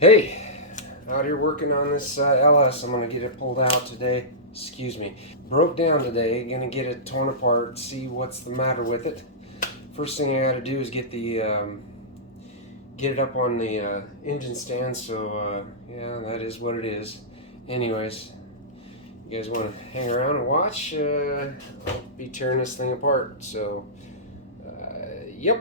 Hey, out here working on this LS. I'm gonna get it pulled out today. Excuse me. Broke down today. Gonna get it torn apart. See what's the matter with it. First thing I gotta do is get it up on the engine stand. So yeah, that is what it is. Anyways, you guys want to hang around and watch? I'll be tearing this thing apart. So, yep.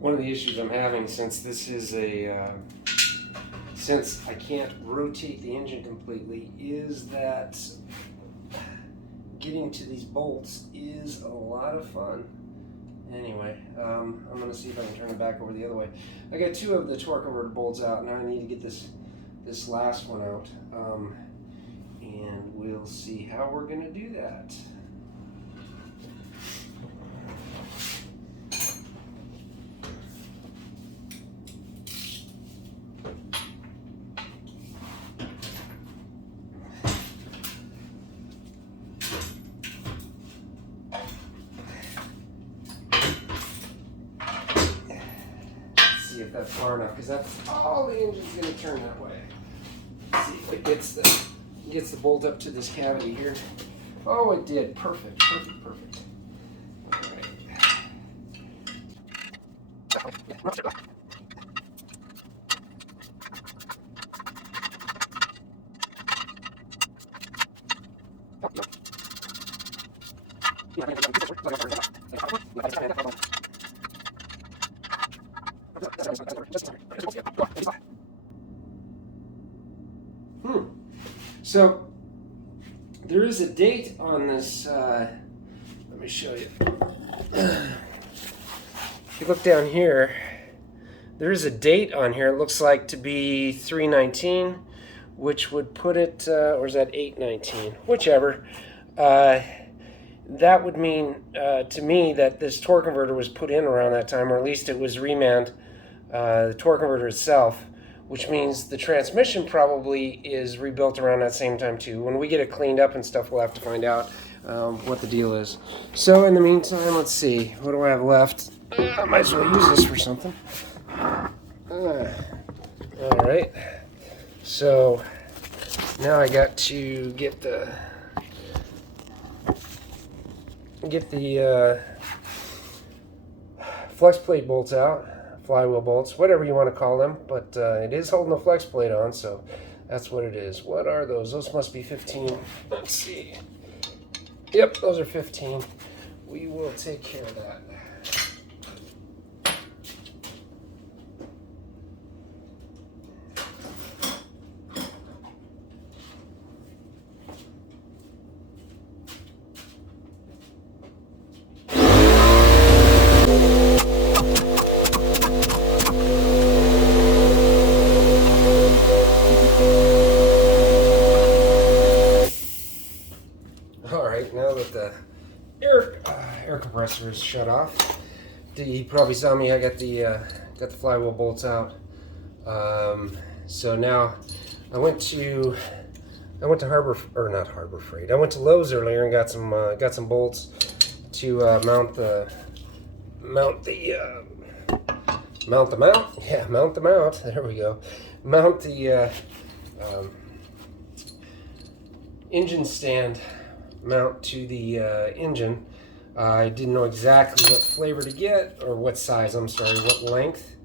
One of the issues I'm having, since this is since I can't rotate the engine completely, is that getting to these bolts is a lot of fun. Anyway, I'm going to see if I can turn it back over the other way. I got two of the torque converter bolts out. Now I need to get this last one out, and we'll see how we're going to do that. If that's far enough, because that's all the engine's going to turn that way. Let's see if it gets the bolt up to this cavity here. Oh, it did. Perfect. All right. So there is a date on this. Let me show you. If you look down here, there is a date on here. It looks like to be 3/19, which would put it, or is that 8/19? Whichever. That would mean to me that this torque converter was put in around that time, or at least it was remanned, the torque converter itself, which means the transmission probably is rebuilt around that same time too. When we get it cleaned up and stuff, we'll have to find out what the deal is. So in the meantime, let's see. What do I have left? I might as well use this for something. All right. So now I got to get the flex plate bolts out, flywheel bolts, whatever you want to call them, but it is holding the flex plate on, so that's what it is. What are those? Those must be 15. Let's see. Yep, those are 15. We will take care of that. Now that the air compressor is shut off, you probably saw me. I got the flywheel bolts out. So now I went to Harbor Freight. I went to Lowe's earlier and got some bolts to mount the mount. Yeah, mount the mount. There we go. Mount the engine stand mount to the engine. I didn't know exactly what flavor to get, or what size, I'm sorry, what length,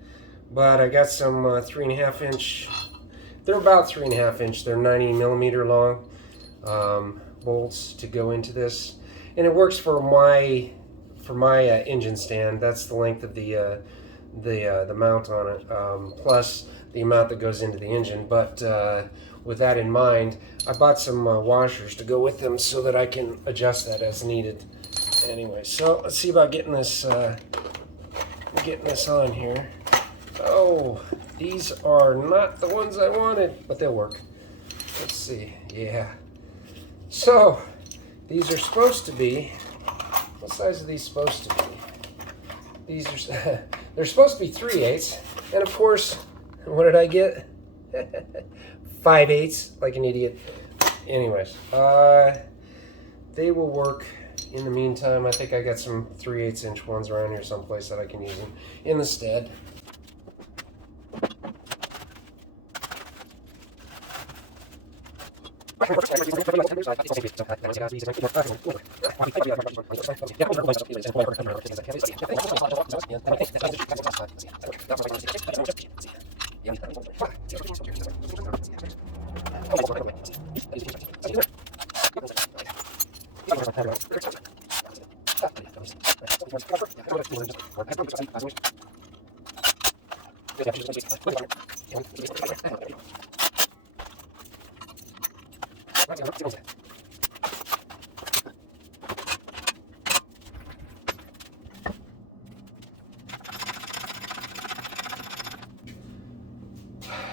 but I got some 3.5 inch They're about 3.5 inch. They're 90 millimeter long bolts to go into this, and it works for my engine stand. That's the length of the mount on it, plus the amount that goes into the engine. But with that in mind, I bought some washers to go with them so that I can adjust that as needed. Anyway, so let's see about getting this on here. Oh, these are not the ones I wanted, but they'll work. Let's see. Yeah. So these are supposed to be. What size are these supposed to be? These are. They're supposed to be 3/8, and of course, what did I get? 5/8, like an idiot. Anyways, they will work. In the meantime, I think I got some 3/8 inch ones around here someplace that I can use them in the stead.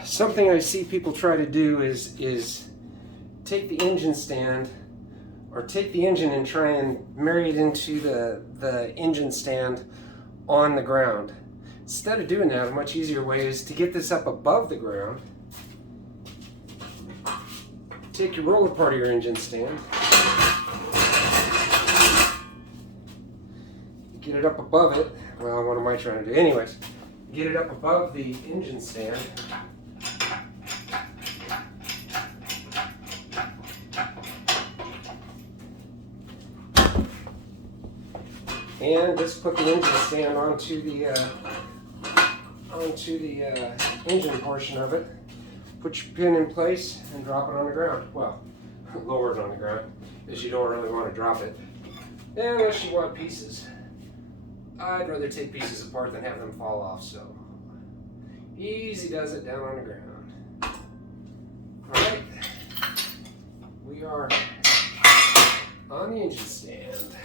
Something I see people try to do is take the engine stand or take the engine and try and marry it into the engine stand on the ground. Instead of doing that, a much easier way is to get this up above the ground. Take your roller part of your engine stand, get it up above it. Well, what am I trying to do? Anyways, get it up above the engine stand. And just put the engine stand onto the engine portion of it. Put your pin in place and drop it on the ground. Well, lower it on the ground, because you don't really want to drop it. Unless you want pieces. I'd rather take pieces apart than have them fall off, so easy does it down on the ground. Alright, we are on the engine stand.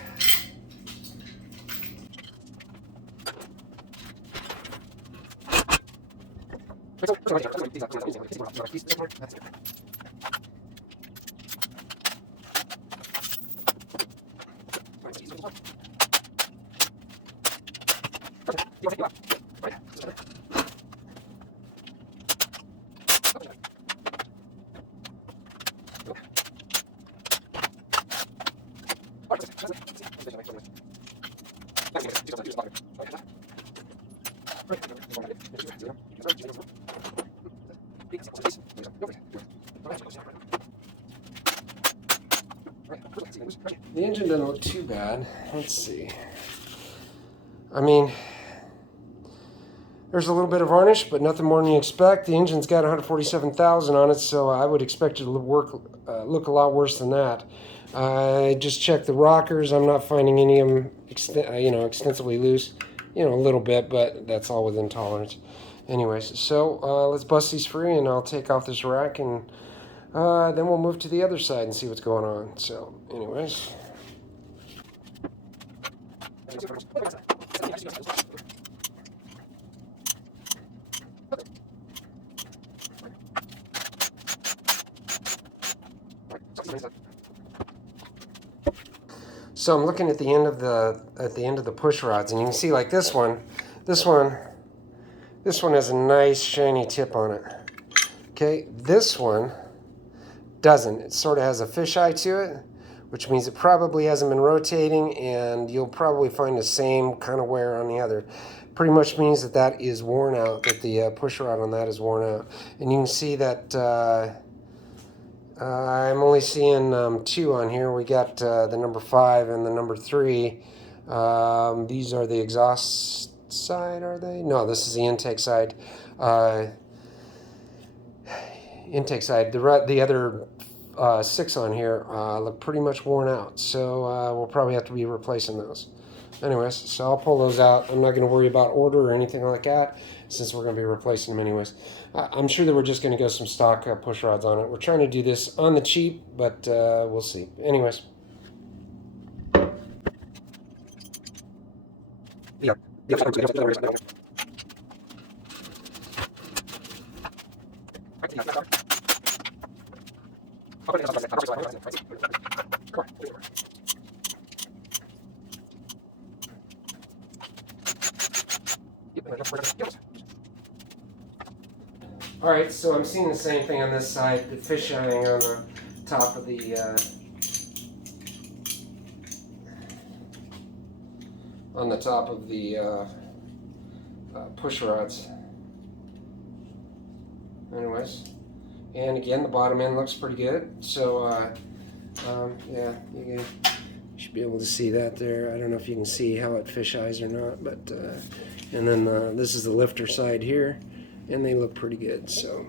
The engine doesn't look too bad. Let's see. I mean, there's a little bit of varnish, but nothing more than you expect. The engine's got 147,000 on it, so I would expect it to look a lot worse than that. I just checked the rockers. I'm not finding any of them extensively loose. A little bit, but that's all within tolerance. Anyways, so let's bust these free, and I'll take off this rack, and then we'll move to the other side and see what's going on. So, anyways. So I'm looking at the end of the push rods, and you can see like this one has a nice shiny tip on it. Okay, this one doesn't. It sort of has a fisheye to it, which means it probably hasn't been rotating, and you'll probably find the same kind of wear on the other. Pretty much means that is worn out, that the push rod on that is worn out. And you can see that I'm only seeing 2 on here. We got the number 5 and the number 3. These are the exhaust side, are they? No, this is the intake side. intake side. The other 6 on here look pretty much worn out, so we'll probably have to be replacing those. Anyways, so I'll pull those out. I'm not going to worry about order or anything like that, since we're going to be replacing them anyways. I'm sure that we're just going to go some stock push rods on it. We're trying to do this on the cheap, but we'll see. Anyways. Yeah. All right, so I'm seeing the same thing on this side, the fisheye on the top of the push rods. Anyways, and again, the bottom end looks pretty good. So yeah, you should be able to see that there. I don't know if you can see how it fisheyes or not, but and then this is the lifter side here, and they look pretty good. So.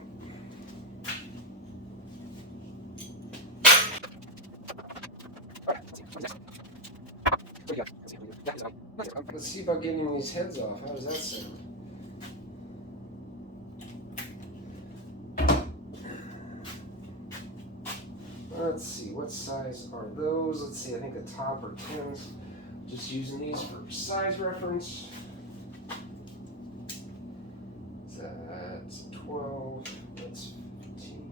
Let's see about getting these heads off. How does that sound? Let's see, what size are those? Let's see, I think the top are 10s. Just using these for size reference. That's 12, that's 15,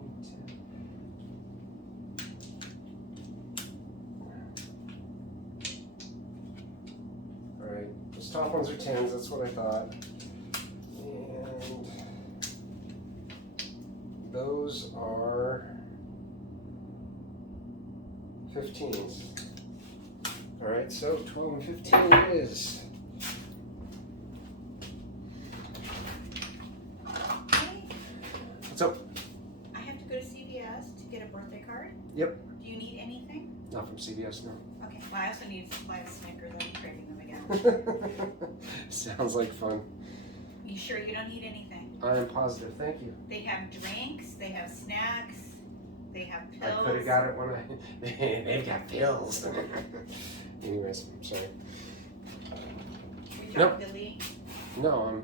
10. Alright, those top ones are 10s, that's what I thought. And those are 15s. Alright, so 12 and 15 it is. What's up? I have to go to CVS to get a birthday card. Yep. Do you need anything? Not from CVS, no. Okay, well, I also need to supply of Snickers. I'm craving them again. Sounds like fun. You sure you don't need anything? I am positive, thank you. They have drinks, they have snacks, they have pills. I could have got it when they've got pills. Anyways, I'm sorry. You're talking to Lee? No, I'm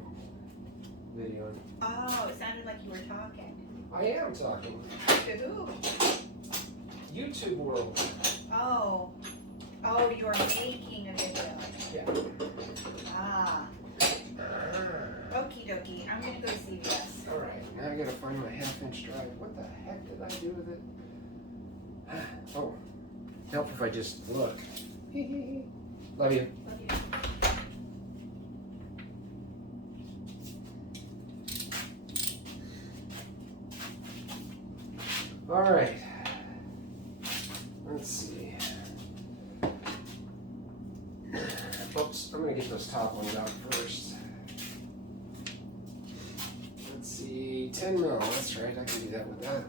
videoing. Oh, it sounded like you were talking. I am talking. To who? YouTube world. Oh. Oh, you're making a video. Yeah. Ah. Okie dokie. I'm gonna go to CVS. Alright, now I gotta find my 1/2-inch drive. What the heck did I do with it? Oh. Help if I just look. Love you. Love you. Alright. Let's see. Oops, I'm gonna get those top ones out first. Let's see, 10 mil, that's right, I can do that with that.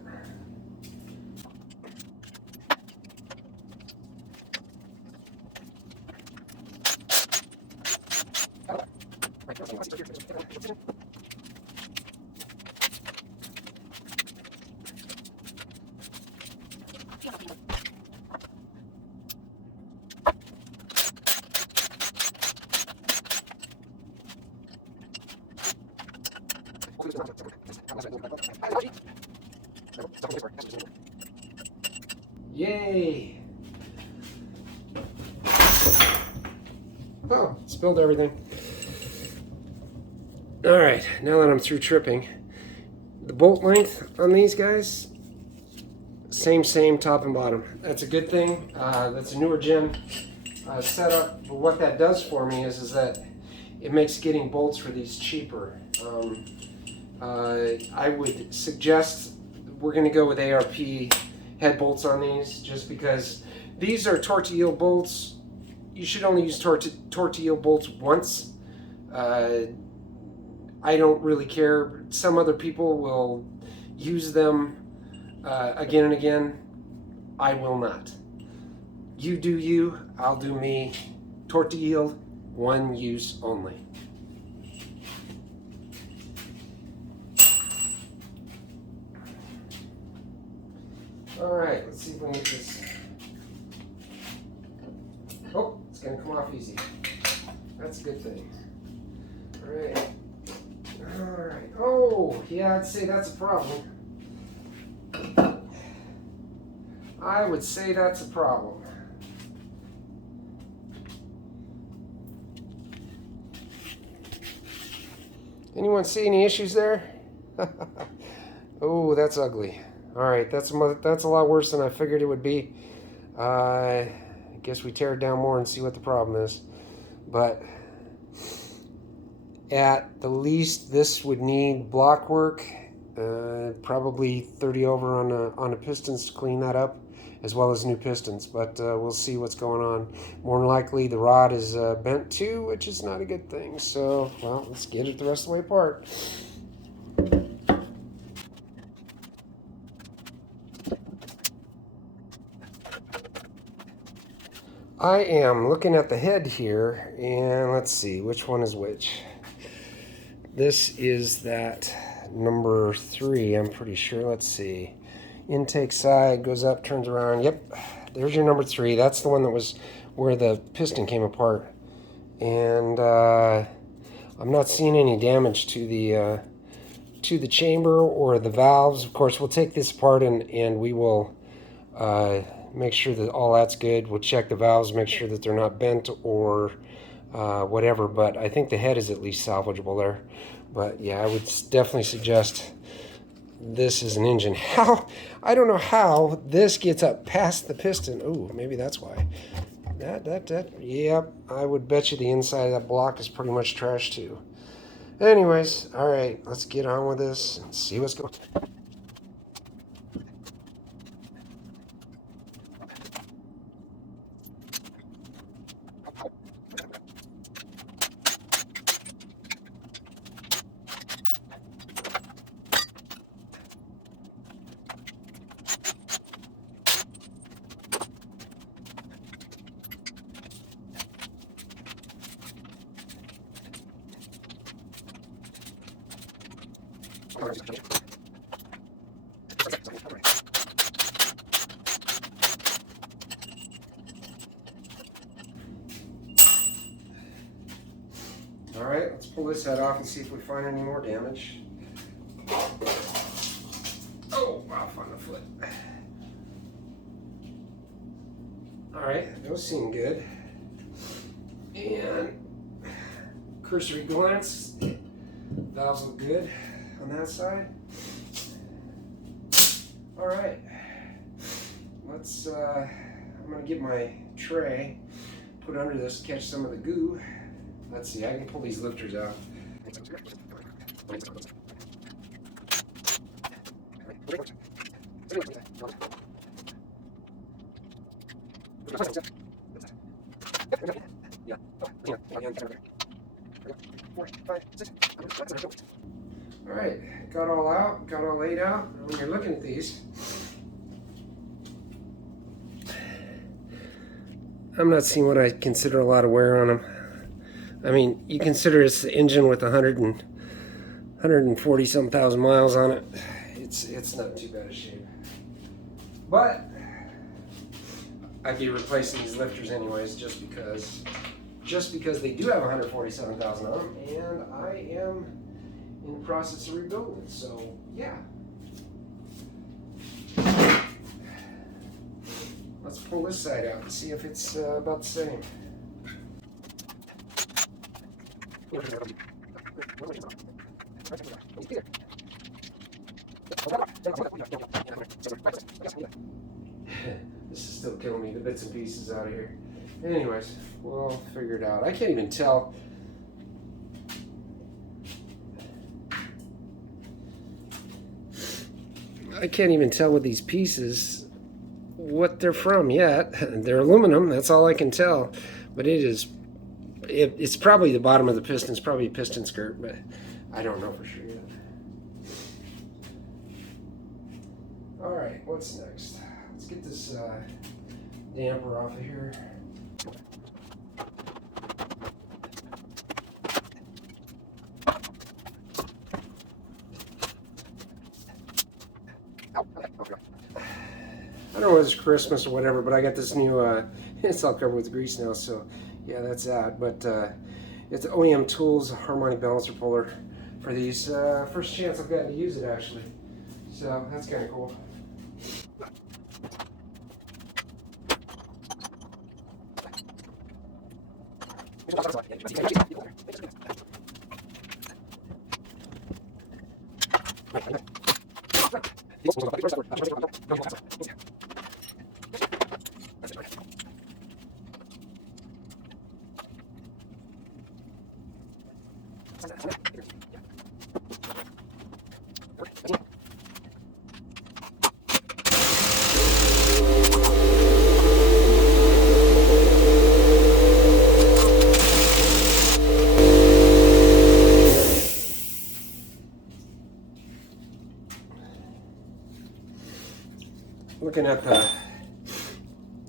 Yay! Oh, spilled everything. Alright, now that I'm through tripping, the bolt length on these guys, same top and bottom. That's a good thing. That's a newer gen setup, but what that does for me is that it makes getting bolts for these cheaper. I would suggest we're going to go with ARP head bolts on these, just because these are tortilla bolts. You should only use tortilla bolts once. I don't really care. Some other people will use them again and again. I will not. You do you, I'll do me. Tortilla, one use only. Let's see if we can get this. Oh, it's going to come off easy. That's a good thing. All right. All right. Oh, yeah, I'd say that's a problem. I would say that's a problem. Anyone see any issues there? Oh, that's ugly. All right, that's a lot worse than I figured it would be. I guess we tear it down more and see what the problem is. But at the least, this would need block work, probably 30 over on the pistons to clean that up, as well as new pistons. But we'll see what's going on. More than likely, the rod is bent too, which is not a good thing. So, well, let's get it the rest of the way apart. I am looking at the head here, and let's see which one is which. This is that number 3, I'm pretty sure. Let's see. Intake side goes up, turns around. Yep, there's your number 3. That's the one that was where the piston came apart. And I'm not seeing any damage to the chamber or the valves. Of course, we'll take this apart and we will make sure that all that's good. We'll check the valves, make sure that they're not bent or whatever, but I think the head is at least salvageable there. But yeah, I would definitely suggest this is an engine. How? I don't know how this gets up past the piston. Oh, maybe that's why. Yep, I would bet you the inside of that block is pretty much trash too. Anyways, all right, let's get on with this and see what's going on. All right, let's pull this head off and see if we find any more damage. Oh, off on the foot. All right, those seem good. And cursory glance, valves look good on that side. All right, let's, I'm gonna get my tray, put under this, catch some of the goo. Let's see, I can pull these lifters out. All right, got all out, got all laid out. When you're looking at these, I'm not seeing what I consider a lot of wear on them. I mean, you consider it's the engine with 140 some thousand miles on it. It's not too bad a shape. But I'd be replacing these lifters anyways, just because they do have 147,000 on them, and I am in the process of rebuilding it. So yeah. Let's pull this side out and see if it's about the same. This is still killing me, the bits and pieces out of here. Anyways, we'll figure it out. I can't even tell. I can't even tell with these pieces what they're from yet. They're aluminum, that's all I can tell. But it's probably the bottom of the piston. It's probably a piston skirt, but I don't know for sure yet. All right, what's next? Let's get this damper off of here. don't know whether it's Christmas or whatever, but I got this new, it's all covered with grease now, so yeah, that's that. But it's OEM Tools harmonic balancer puller for these. First chance I've gotten to use it, actually. So that's kind of cool.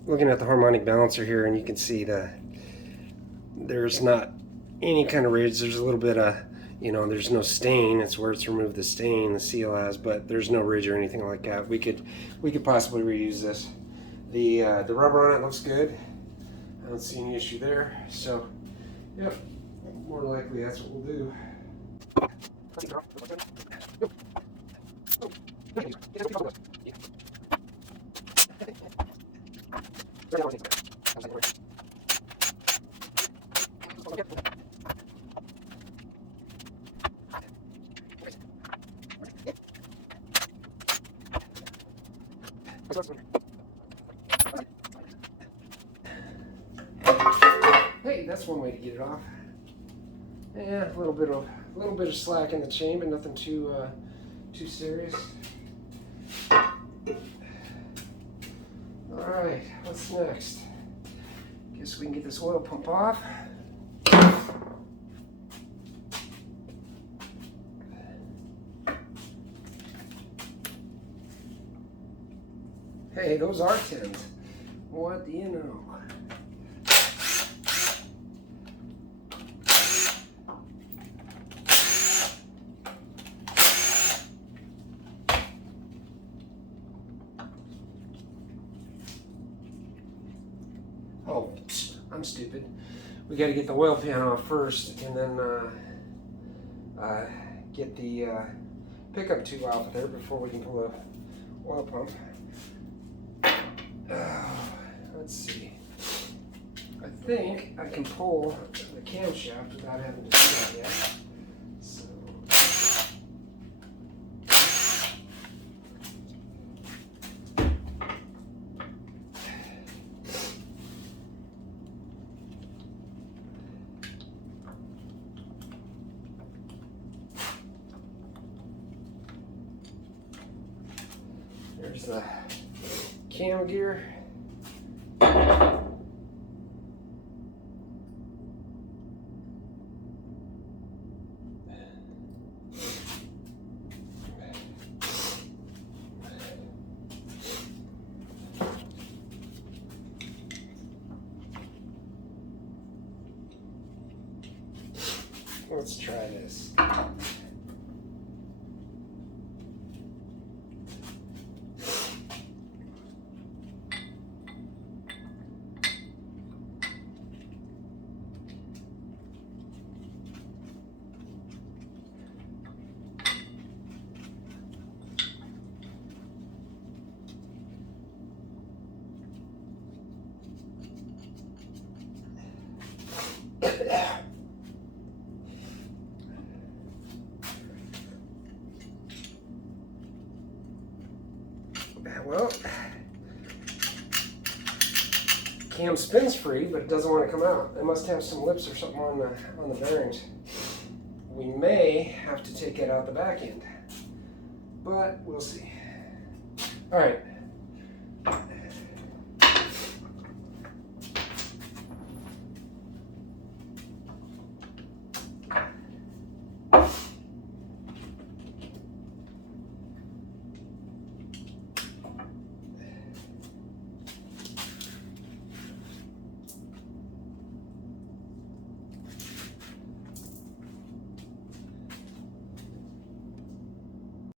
Looking at the harmonic balancer here, and you can see there's not any kind of ridge. There's a little bit of, there's no stain. It's where it's removed the stain, the seal has, but there's no ridge or anything like that. We could possibly reuse this. The rubber on it looks good. I don't see any issue there. So, yep, more likely that's what we'll do. Hey, that's one way to get it off. Yeah, a little bit of slack in the chain, but nothing too serious. All right, what's next? Guess we can get this oil pump off. Hey, those are tins. What do you know? Oh, I'm stupid. We got to get the oil pan off first, and then get the pickup tube off of there before we can pull the oil pump. Let's see. I think I can pull the camshaft without having to do that yet. So. There's the cam gear. Let's try this. Well, cam spins free, but it doesn't want to come out. It must have some lips or something on the bearings. We may have to take it out the back end, but we'll see. All right.